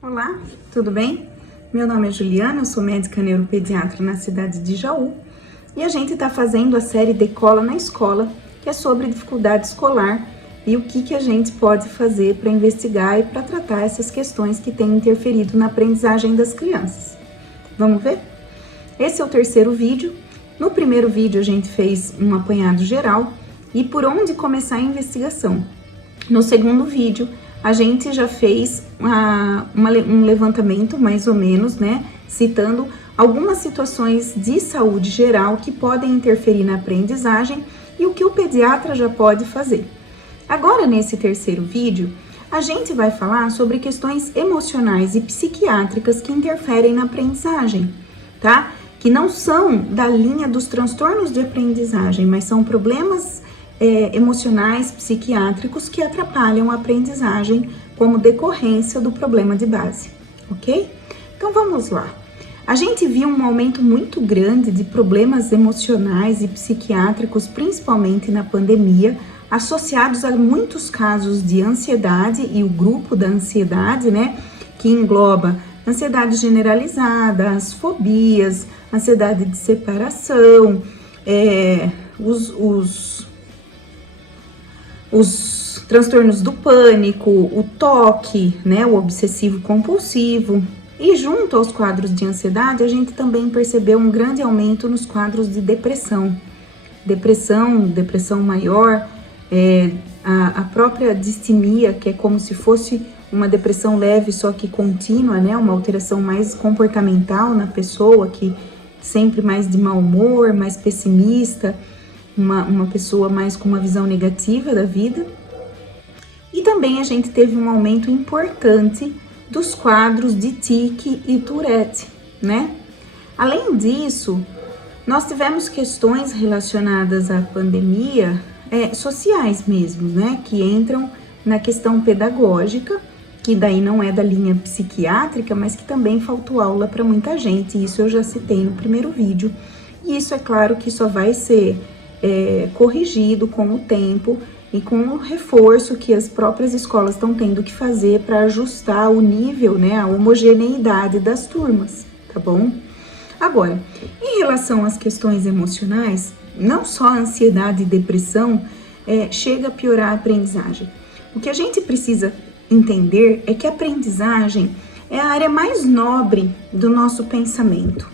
Olá, tudo bem? Meu nome é Juliana, eu sou médica neuropediatra na cidade de Jaú e a gente está fazendo a série Decola na Escola, que é sobre dificuldade escolar e o que a gente pode fazer para investigar e para tratar essas questões que têm interferido na aprendizagem das crianças. Vamos ver? Esse é o terceiro vídeo. No primeiro vídeo a gente fez um apanhado geral e por onde começar a investigação. No segundo vídeo a gente já fez um levantamento, mais ou menos, né, citando algumas situações de saúde geral que podem interferir na aprendizagem e o que o pediatra já pode fazer. Agora, nesse terceiro vídeo, a gente vai falar sobre questões emocionais e psiquiátricas que interferem na aprendizagem, tá? Que não são da linha dos transtornos de aprendizagem, mas são problemas emocionais, psiquiátricos que atrapalham a aprendizagem como decorrência do problema de base, ok? Então vamos lá. A gente viu um aumento muito grande de problemas emocionais e psiquiátricos, principalmente na pandemia, associados a muitos casos de ansiedade e o grupo da ansiedade, né? Que engloba ansiedade generalizada, as fobias, ansiedade de separação, os transtornos do pânico, o toque, né, o obsessivo compulsivo. E junto aos quadros de ansiedade, a gente também percebeu um grande aumento nos quadros de depressão. Depressão maior, a própria distimia, que é como se fosse uma depressão leve, só que contínua, né, uma alteração mais comportamental na pessoa, que sempre mais de mau humor, mais pessimista, uma pessoa mais com uma visão negativa da vida. E também a gente teve um aumento importante dos quadros de tique e Tourette, né? Além disso, nós tivemos questões relacionadas à pandemia, sociais mesmo, né? Que entram na questão pedagógica, que daí não é da linha psiquiátrica, mas que também faltou aula para muita gente. Isso eu já citei no primeiro vídeo. E isso é claro que só vai ser corrigido com o tempo e com o reforço que as próprias escolas estão tendo que fazer para ajustar o nível, né, a homogeneidade das turmas, tá bom? Agora, em relação às questões emocionais, não só a ansiedade e depressão chega a piorar a aprendizagem. O que a gente precisa entender é que a aprendizagem é a área mais nobre do nosso pensamento.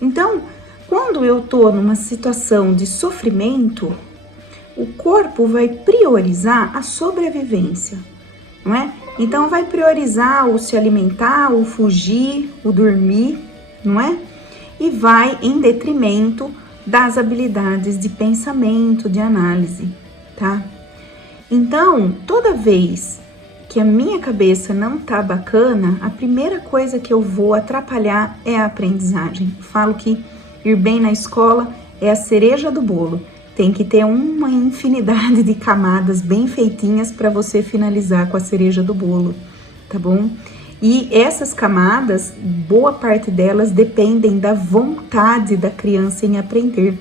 Então, quando eu tô numa situação de sofrimento, o corpo vai priorizar a sobrevivência, não é? Então vai priorizar o se alimentar, o fugir, o dormir, não é? E vai em detrimento das habilidades de pensamento, de análise, tá? Então, toda vez que a minha cabeça não tá bacana, a primeira coisa que eu vou atrapalhar é a aprendizagem. Falo que ir bem na escola é a cereja do bolo. Tem que ter uma infinidade de camadas bem feitinhas para você finalizar com a cereja do bolo, tá bom? E essas camadas, boa parte delas dependem da vontade da criança em aprender.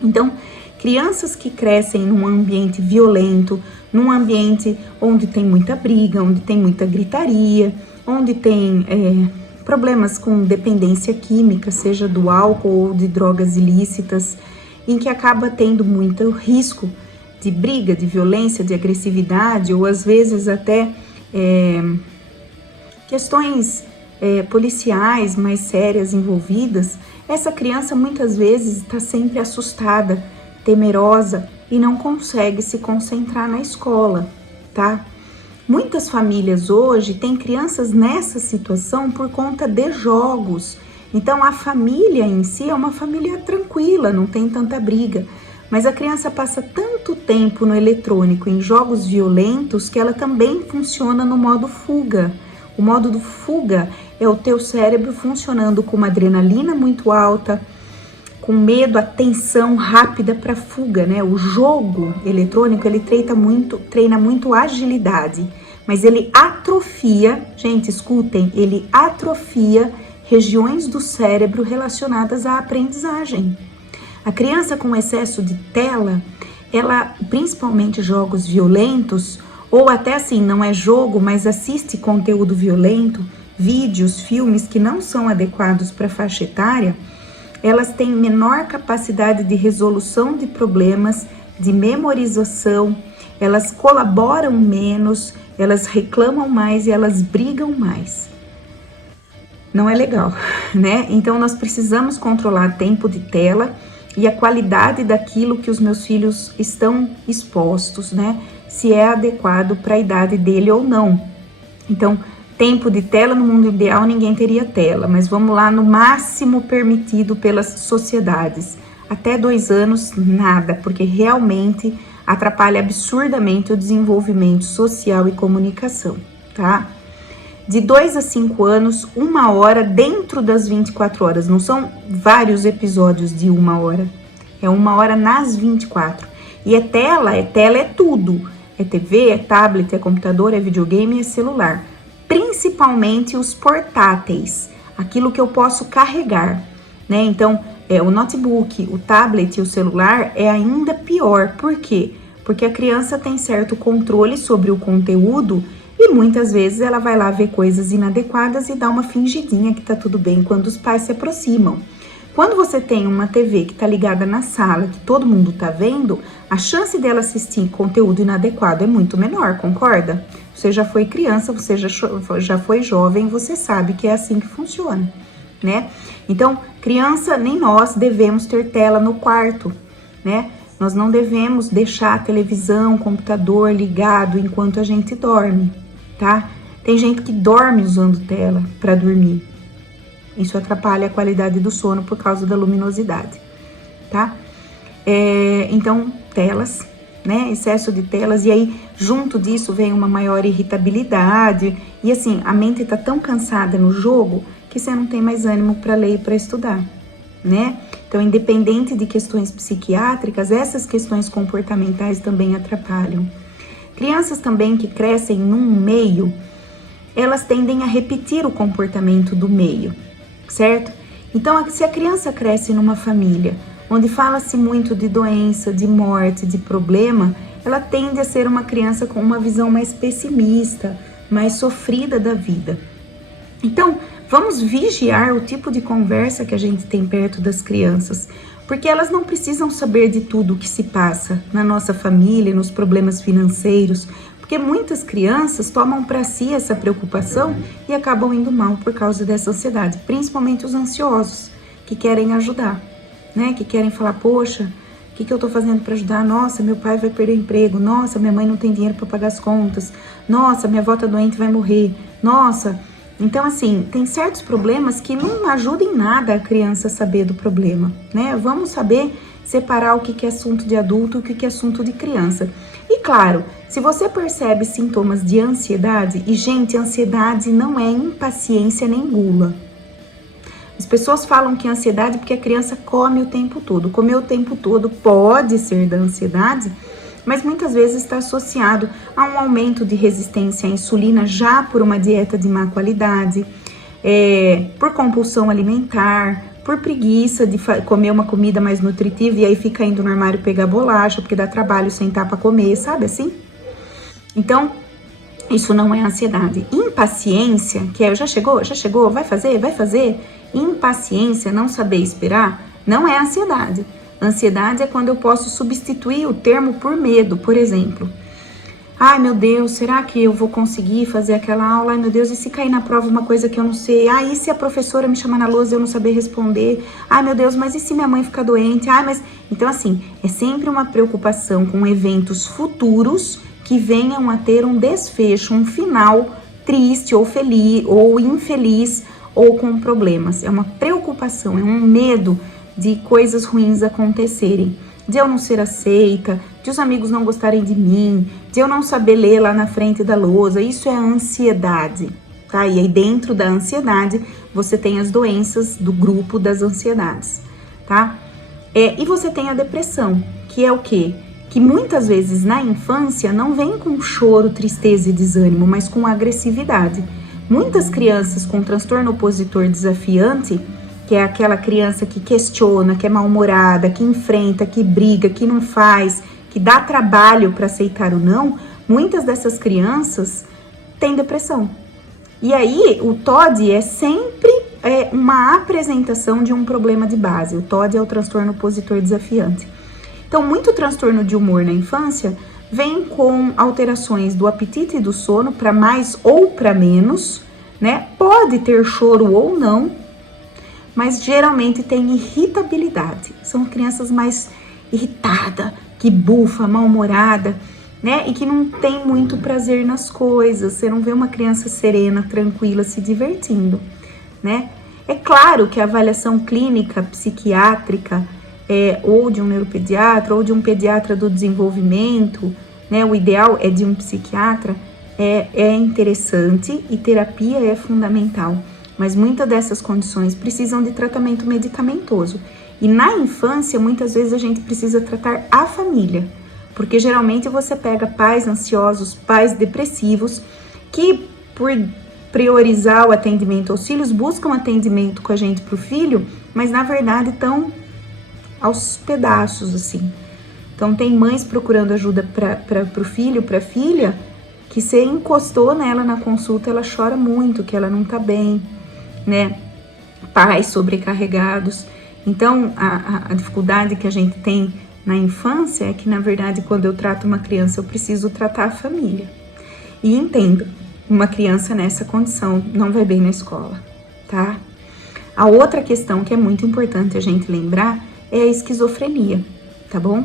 Então, crianças que crescem num ambiente violento, num ambiente onde tem muita briga, onde tem muita gritaria, onde tem problemas com dependência química, seja do álcool ou de drogas ilícitas, em que acaba tendo muito risco de briga, de violência, de agressividade, ou às vezes até questões policiais mais sérias envolvidas, essa criança muitas vezes está sempre assustada, temerosa e não consegue se concentrar na escola, tá? Muitas famílias hoje têm crianças nessa situação por conta de jogos. Então a família em si é uma família tranquila, não tem tanta briga. Mas a criança passa tanto tempo no eletrônico, em jogos violentos, que ela também funciona no modo fuga. O modo do fuga é o teu cérebro funcionando com uma adrenalina muito alta, com medo, atenção rápida para fuga, né? O jogo eletrônico, ele treina muito agilidade, mas ele atrofia, gente, escutem, ele atrofia regiões do cérebro relacionadas à aprendizagem. A criança com excesso de tela, ela, principalmente jogos violentos, ou até assim, não é jogo, mas assiste conteúdo violento, vídeos, filmes que não são adequados para a faixa etária, elas têm menor capacidade de resolução de problemas, de memorização, elas colaboram menos, elas reclamam mais e elas brigam mais. Não é legal, né? Então nós precisamos controlar tempo de tela e a qualidade daquilo que os meus filhos estão expostos, né? Se é adequado para a idade dele ou não. Então, tempo de tela, no mundo ideal, ninguém teria tela, mas vamos lá, no máximo permitido pelas sociedades. Até 2 anos, nada, porque realmente atrapalha absurdamente o desenvolvimento social e comunicação, tá? De 2 a 5 anos, 1 hora dentro das 24 horas. Não são vários episódios de 1 hora. É 1 hora nas 24. E tela é tudo. É TV, é tablet, é computador, é videogame, é celular. Principalmente os portáteis. Aquilo que eu posso carregar, né? Então, o notebook, o tablet e o celular é ainda pior. Por quê? Porque a criança tem certo controle sobre o conteúdo e muitas vezes ela vai lá ver coisas inadequadas e dá uma fingidinha que tá tudo bem quando os pais se aproximam. Quando você tem uma TV que tá ligada na sala, que todo mundo tá vendo, a chance dela assistir conteúdo inadequado é muito menor, concorda? Você já foi criança, você já foi jovem, você sabe que é assim que funciona, né? Então, criança, nem nós devemos ter tela no quarto, né? Nós não devemos deixar a televisão, computador ligado enquanto a gente dorme, tá? Tem gente que dorme usando tela para dormir. Isso atrapalha a qualidade do sono por causa da luminosidade, tá? Então, telas, né? Excesso de telas, e aí, junto disso, vem uma maior irritabilidade. E assim, a mente tá tão cansada no jogo que você não tem mais ânimo para ler e para estudar, né? Então, independente de questões psiquiátricas, essas questões comportamentais também atrapalham. Crianças também que crescem num meio, elas tendem a repetir o comportamento do meio, certo? Então, se a criança cresce numa família onde fala-se muito de doença, de morte, de problema, ela tende a ser uma criança com uma visão mais pessimista, mais sofrida da vida. Então, vamos vigiar o tipo de conversa que a gente tem perto das crianças, porque elas não precisam saber de tudo o que se passa na nossa família, nos problemas financeiros, porque muitas crianças tomam para si essa preocupação e acabam indo mal por causa dessa ansiedade, principalmente os ansiosos, que querem ajudar, né? Que querem falar, poxa, o que eu tô fazendo para ajudar? Nossa, meu pai vai perder o emprego. Nossa, minha mãe não tem dinheiro para pagar as contas. Nossa, minha avó tá doente, vai morrer. Nossa... Então, assim, tem certos problemas que não ajudam em nada a criança saber do problema, né? Vamos saber separar o que é assunto de adulto e o que é assunto de criança. E claro, se você percebe sintomas de ansiedade, e gente, ansiedade não é impaciência nem gula. As pessoas falam que é ansiedade porque a criança come o tempo todo. Comer o tempo todo pode ser da ansiedade, mas muitas vezes está associado a um aumento de resistência à insulina já por uma dieta de má qualidade, por compulsão alimentar, por preguiça de comer uma comida mais nutritiva e aí fica indo no armário pegar bolacha porque dá trabalho sentar para comer, sabe assim? Então, isso não é ansiedade. Impaciência, que é já chegou, vai fazer. Impaciência, não saber esperar, não é ansiedade. Ansiedade é quando eu posso substituir o termo por medo, por exemplo. Ai, meu Deus, será que eu vou conseguir fazer aquela aula? Ai, meu Deus, e se cair na prova uma coisa que eu não sei? Ai, e se a professora me chamar na lousa e eu não saber responder? Ai, meu Deus, mas e se minha mãe ficar doente? Ai, mas... Então, assim, é sempre uma preocupação com eventos futuros que venham a ter um desfecho, um final triste ou feliz, ou infeliz, ou com problemas. É uma preocupação, é um medo de coisas ruins acontecerem, de eu não ser aceita, de os amigos não gostarem de mim, de eu não saber ler lá na frente da lousa. Isso é ansiedade, tá? E aí dentro da ansiedade você tem as doenças do grupo das ansiedades, tá? E você tem a depressão, que é o quê? Que muitas vezes na infância não vem com choro, tristeza e desânimo, mas com agressividade. Muitas crianças com transtorno opositor desafiante, que é aquela criança que questiona, que é mal-humorada, que enfrenta, que briga, que não faz, que dá trabalho para aceitar o não, muitas dessas crianças têm depressão. E aí, o TOD é sempre uma apresentação de um problema de base. O TOD é o transtorno opositor desafiante. Então, muito transtorno de humor na infância vem com alterações do apetite e do sono para mais ou para menos, né? Pode ter choro ou não, mas geralmente tem irritabilidade. São crianças mais irritadas, que bufa, mal-humorada, né? E que não tem muito prazer nas coisas. Você não vê uma criança serena, tranquila, se divertindo, né? É claro que a avaliação clínica, psiquiátrica, ou de um neuropediatra, ou de um pediatra do desenvolvimento, né? O ideal é de um psiquiatra, é interessante e terapia é fundamental. Mas muitas dessas condições precisam de tratamento medicamentoso. E na infância, muitas vezes a gente precisa tratar a família, porque geralmente você pega pais ansiosos, pais depressivos, que por priorizar o atendimento aos filhos, buscam atendimento com a gente para o filho, mas na verdade estão aos pedaços, assim. Então tem mães procurando ajuda para o filho, para a filha, que se encostou nela na consulta, ela chora muito, que ela não tá bem, né? Pais sobrecarregados. Então, a dificuldade que a gente tem na infância é que, na verdade, quando eu trato uma criança, eu preciso tratar a família. E entendo, uma criança nessa condição não vai bem na escola, tá? A outra questão que é muito importante a gente lembrar é a esquizofrenia, tá bom?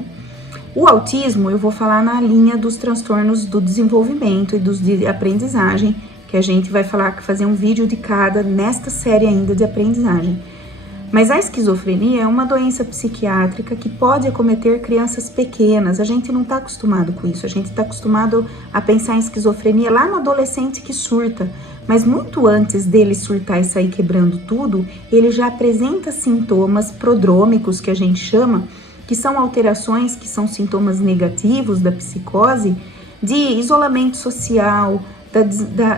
O autismo, eu vou falar na linha dos transtornos do desenvolvimento e dos de aprendizagem, que a gente vai fazer um vídeo de cada nesta série ainda de aprendizagem. Mas a esquizofrenia é uma doença psiquiátrica que pode acometer crianças pequenas. A gente não está acostumado com isso. A gente está acostumado a pensar em esquizofrenia lá no adolescente que surta. Mas muito antes dele surtar e sair quebrando tudo, ele já apresenta sintomas prodrômicos, que a gente chama, que são alterações, que são sintomas negativos da psicose, de isolamento social,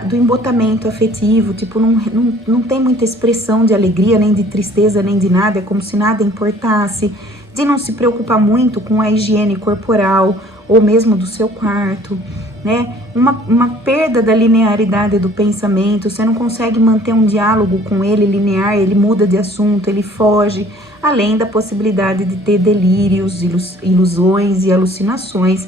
do embotamento afetivo, tipo, não tem muita expressão de alegria, nem de tristeza, nem de nada, é como se nada importasse, de não se preocupar muito com a higiene corporal, ou mesmo do seu quarto, né? Uma perda da linearidade do pensamento, você não consegue manter um diálogo com ele linear, ele muda de assunto, ele foge, além da possibilidade de ter delírios, ilusões e alucinações.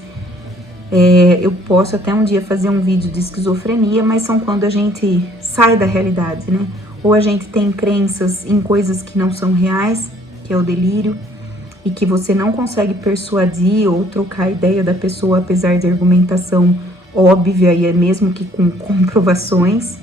Eu posso até um dia fazer um vídeo de esquizofrenia, mas são quando a gente sai da realidade, né? Ou a gente tem crenças em coisas que não são reais, que é o delírio, e que você não consegue persuadir ou trocar a ideia da pessoa, apesar de argumentação óbvia e mesmo que com comprovações.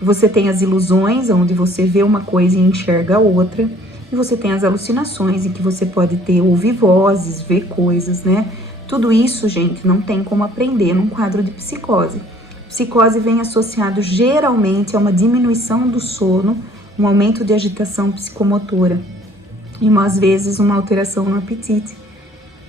Você tem as ilusões, onde você vê uma coisa e enxerga outra, e você tem as alucinações, em que você pode ouvir vozes, ver coisas, né? Tudo isso, gente, não tem como aprender num quadro de psicose. Psicose vem associado geralmente a uma diminuição do sono, um aumento de agitação psicomotora e, às vezes, uma alteração no apetite,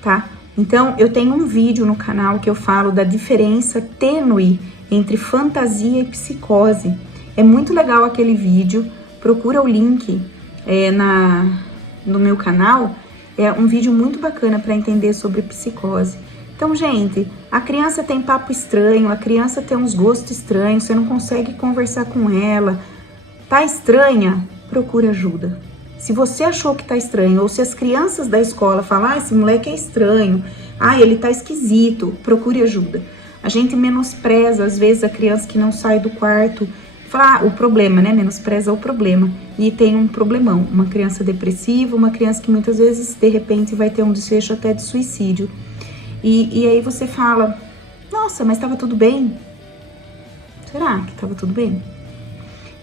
tá? Então, eu tenho um vídeo no canal que eu falo da diferença tênue entre fantasia e psicose. É muito legal aquele vídeo, procura o link no meu canal. É um vídeo muito bacana para entender sobre psicose. Então, gente, a criança tem papo estranho, a criança tem uns gostos estranhos, você não consegue conversar com ela. Tá estranha? Procura ajuda. Se você achou que tá estranho, ou se as crianças da escola falam, esse moleque é estranho, ele tá esquisito, procure ajuda. A gente menospreza, às vezes, a criança que não sai do quarto, fala, o problema, né? Menospreza o problema. E tem um problemão, uma criança depressiva, uma criança que muitas vezes, de repente, vai ter um desfecho até de suicídio. E aí você fala, nossa, mas estava tudo bem? Será que estava tudo bem?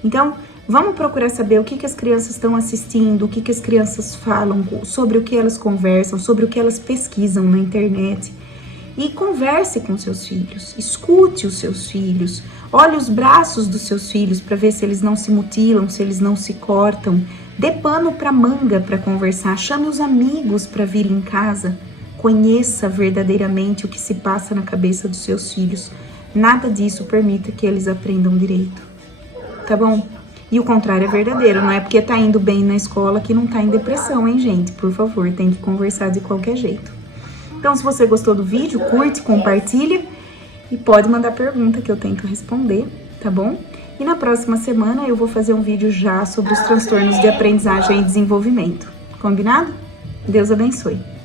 Então, vamos procurar saber o que as crianças estão assistindo, o que as crianças falam, sobre o que elas conversam, sobre o que elas pesquisam na internet. E converse com seus filhos, escute os seus filhos, olhe os braços dos seus filhos para ver se eles não se mutilam, se eles não se cortam. Dê pano para manga para conversar, chame os amigos para vir em casa. Conheça verdadeiramente o que se passa na cabeça dos seus filhos. Nada disso permita que eles aprendam direito, tá bom? E o contrário é verdadeiro, não é porque tá indo bem na escola que não tá em depressão, hein, gente? Por favor, tem que conversar de qualquer jeito. Então, se você gostou do vídeo, curte, compartilha e pode mandar pergunta que eu tento responder, tá bom? E na próxima semana eu vou fazer um vídeo já sobre os transtornos de aprendizagem e desenvolvimento. Combinado? Deus abençoe.